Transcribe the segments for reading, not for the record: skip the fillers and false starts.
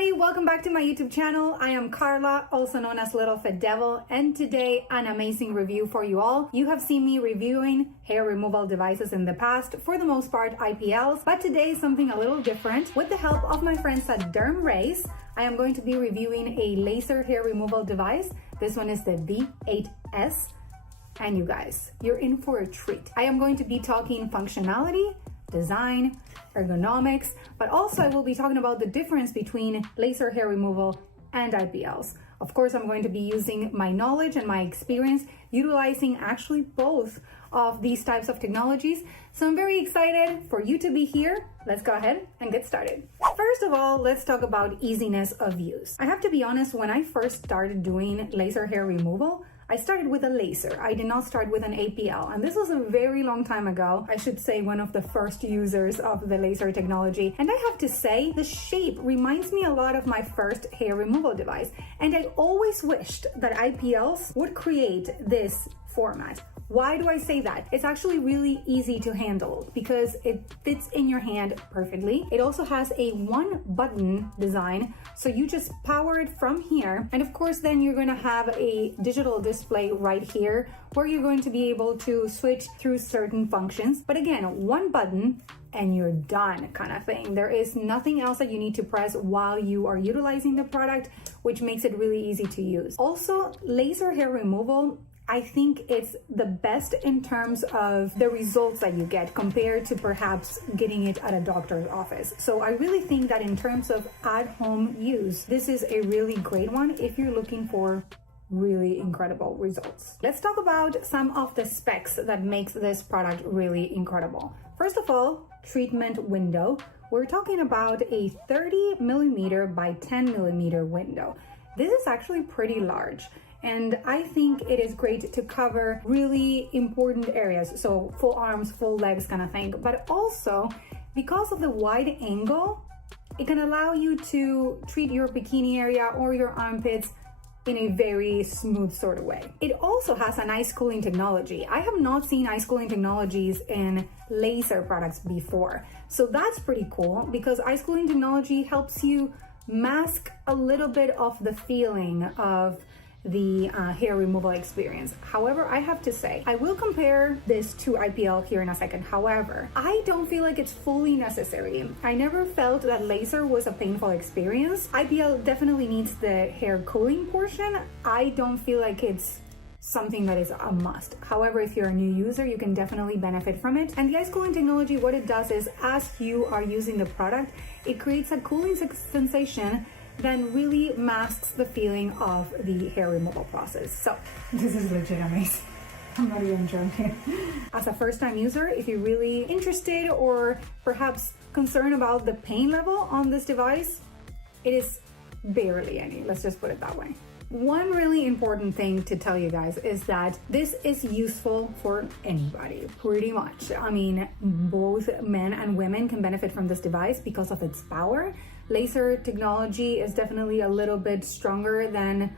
everybody, welcome back to my YouTube channel. I am Carla, also known as Little Fit Devil, and today an amazing review for you all. You have seen me reviewing hair removal devices in the past, for the most part IPLs, but today something a little different. With the help of my friends at DermRays, I am going to be reviewing a laser hair removal device. This one is the V8S, and you guys, you're in for a treat. I am going to be talking functionality, design, ergonomics, but also I will be talking about the difference between laser hair removal and IPLs. Of course, I'm going to be using my knowledge and my experience utilizing actually both of these types of technologies. So I'm very excited for you to be here. Let's go ahead and get started. First of all, let's talk about easiness of use. I have to be honest, when I first started doing laser hair removal, I started with a laser. I did not start with an IPL, and this was a very long time ago. I should say one of the first users of the laser technology. And I have to say, the shape reminds me a lot of my first hair removal device. And I always wished that IPLs would create this format. Why do I say that? It's actually really easy to handle because it fits in your hand perfectly. It also has a one button design, so you just power it from here. And of course, then you're gonna have a digital display right here where you're going to be able to switch through certain functions. But again, one button and you're done kind of thing. There is nothing else that you need to press while you are utilizing the product, which makes it really easy to use. Also, laser hair removal, I think it's the best in terms of the results that you get compared to perhaps getting it at a doctor's office. So I really think that in terms of at-home use, this is a really great one if you're looking for really incredible results. Let's talk about some of the specs that makes this product really incredible. First of all, treatment window. We're talking about a 30 millimeter by 10 millimeter window. This is actually pretty large. And I think it is great to cover really important areas, so full arms, full legs kind of thing. But also, because of the wide angle, it can allow you to treat your bikini area or your armpits in a very smooth sort of way. It also has an ice cooling technology. I have not seen ice cooling technologies in laser products before. So that's pretty cool because ice cooling technology helps you mask a little bit of the feeling of the hair removal experience. However, I have to say, I will compare this to IPL here in a second. However, I don't feel like it's fully necessary. I never felt that laser was a painful experience. IPL definitely needs the hair cooling portion. I don't feel like it's something that is a must. However, if you're a new user, you can definitely benefit from it. And the ice cooling technology, what it does is as you are using the product, it creates a cooling sensation then really masks the feeling of the hair removal process. So this is legit amazing. I'm not even joking. As a first-time user, if you're really interested or perhaps concerned about the pain level on this device, it is barely any, let's just put it that way. One really important thing to tell you guys is that this is useful for anybody, pretty much. I mean, both men and women can benefit from this device because of its power. Laser technology is definitely a little bit stronger than,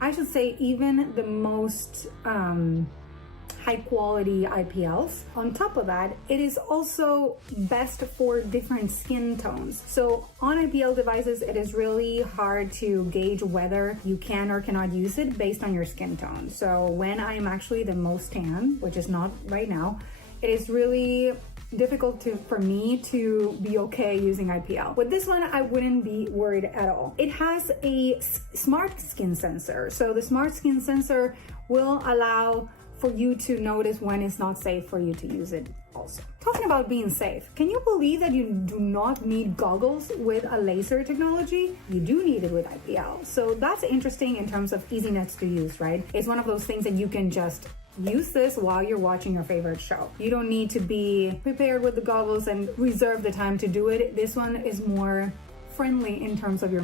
I should say, even the most high quality IPLs. On top of that, it is also best for different skin tones. So on IPL devices, it is really hard to gauge whether you can or cannot use it based on your skin tone. So when I am actually the most tan, which is not right now, it is really difficult for me to be okay using IPL. With this one, I wouldn't be worried at all. It has a smart skin sensor. So the smart skin sensor will allow for you to notice when it's not safe for you to use it also. Talking about being safe, can you believe that you do not need goggles with a laser technology? You do need it with IPL. So that's interesting in terms of easiness to use, right? It's one of those things that you can just use this while you're watching your favorite show. You don't need to be prepared with the goggles and reserve the time to do it. This one is more friendly in terms of your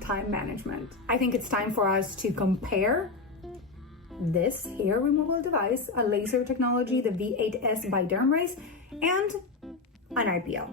time management. I think it's time for us to compare this hair removal device, a laser technology, the V8S by DermRays, and an IPL.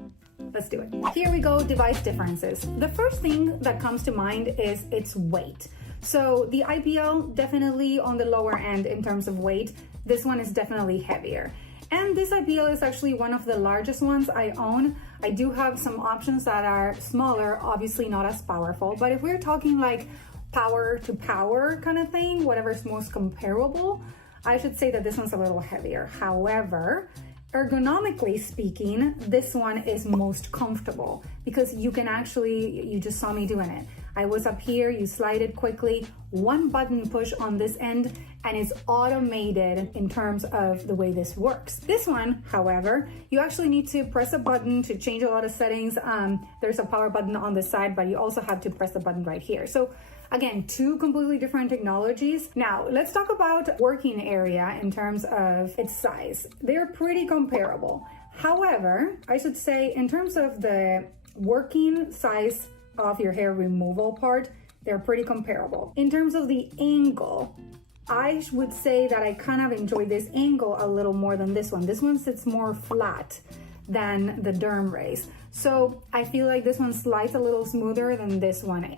Let's do it. Here we go, device differences. The first thing that comes to mind is its weight. So the IPL definitely on the lower end in terms of weight. This one is definitely heavier. And this IPL is actually one of the largest ones I own. I do have some options that are smaller, obviously not as powerful, but if we're talking like power to power kind of thing, whatever's most comparable, I should say that this one's a little heavier. However, ergonomically speaking, this one is most comfortable because you can actually, you just saw me doing it. I was up here, you slide it quickly, one button push on this end, and it's automated in terms of the way this works. This one, however, you actually need to press a button to change a lot of settings. There's a power button on the side, but you also have to press the button right here. So again, two completely different technologies. Now, let's talk about working area in terms of its size. They're pretty comparable. However, I should say in terms of the working size of your hair removal part, they're pretty comparable. In terms of the angle, I would say that I kind of enjoy this angle a little more than this one. This one sits more flat than the DermRays. So I feel like this one slides a little smoother than this one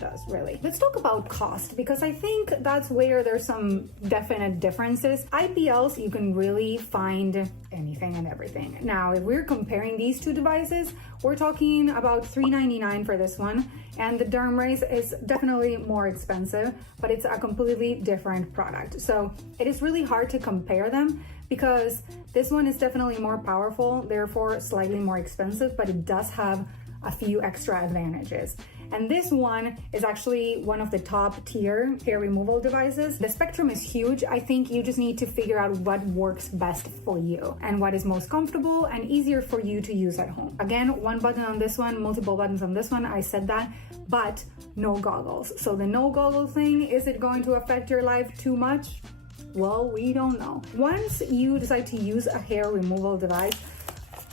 does, really. Let's talk about cost, because I think that's where there's some definite differences. IPLs, you can really find anything and everything. Now, if we're comparing these two devices, we're talking about $399 for this one, and the DermRays is definitely more expensive, but it's a completely different product. So it is really hard to compare them because this one is definitely more powerful, therefore slightly more expensive, but it does have a few extra advantages. And this one is actually one of the top tier hair removal devices. The spectrum is huge. I think you just need to figure out what works best for you and what is most comfortable and easier for you to use at home. Again, one button on this one, multiple buttons on this one, I said that, but no goggles. So the no goggle thing, is it going to affect your life too much? Well, we don't know. Once you decide to use a hair removal device,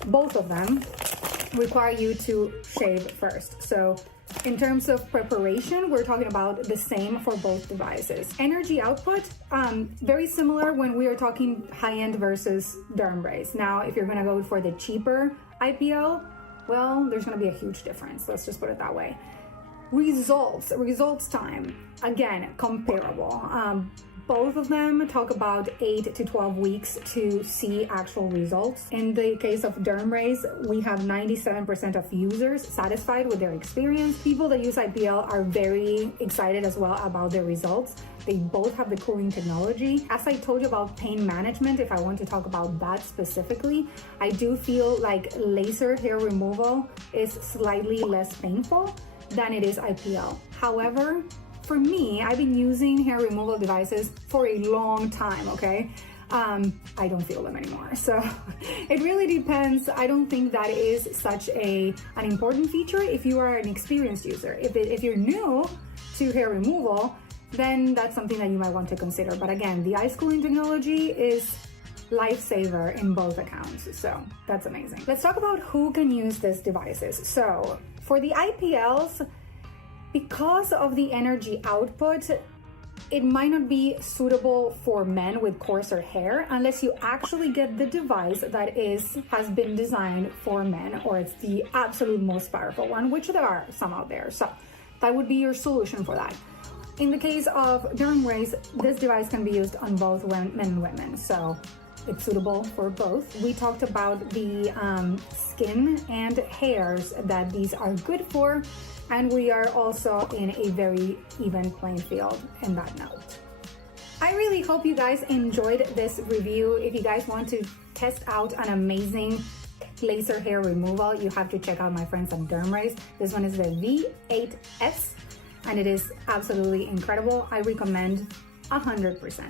both of them require you to shave first. So in terms of preparation, we're talking about the same for both devices. Energy output, very similar when we are talking high-end versus DermRays. Now, if you're gonna go for the cheaper IPL, well, there's gonna be a huge difference. Let's just put it that way. Results time, again, comparable. Both of them talk about 8 to 12 weeks to see actual results. In the case of DermRays, we have 97% of users satisfied with their experience. People that use IPL are very excited as well about their results. They both have the cooling technology. As I told you about pain management, if I want to talk about that specifically, I do feel like laser hair removal is slightly less painful than it is IPL. However, for me, I've been using hair removal devices for a long time, okay? I don't feel them anymore. So it really depends. I don't think that is such an important feature if you are an experienced user. If you're new to hair removal, then that's something that you might want to consider. But again, the ice cooling technology is lifesaver in both accounts. So that's amazing. Let's talk about who can use these devices. So for the IPLs, because of the energy output, it might not be suitable for men with coarser hair unless you actually get the device that has been designed for men, or it's the absolute most powerful one, which there are some out there. So that would be your solution for that. In the case of DermRays, this device can be used on both men and women, so it's suitable for both. We talked about the skin and hairs that these are good for, and we are also in a very even playing field in that note. I really hope you guys enjoyed this review. If you guys want to test out an amazing laser hair removal, you have to check out my friends at DermRays. This one is the V8S, and it is absolutely incredible. I recommend 100%.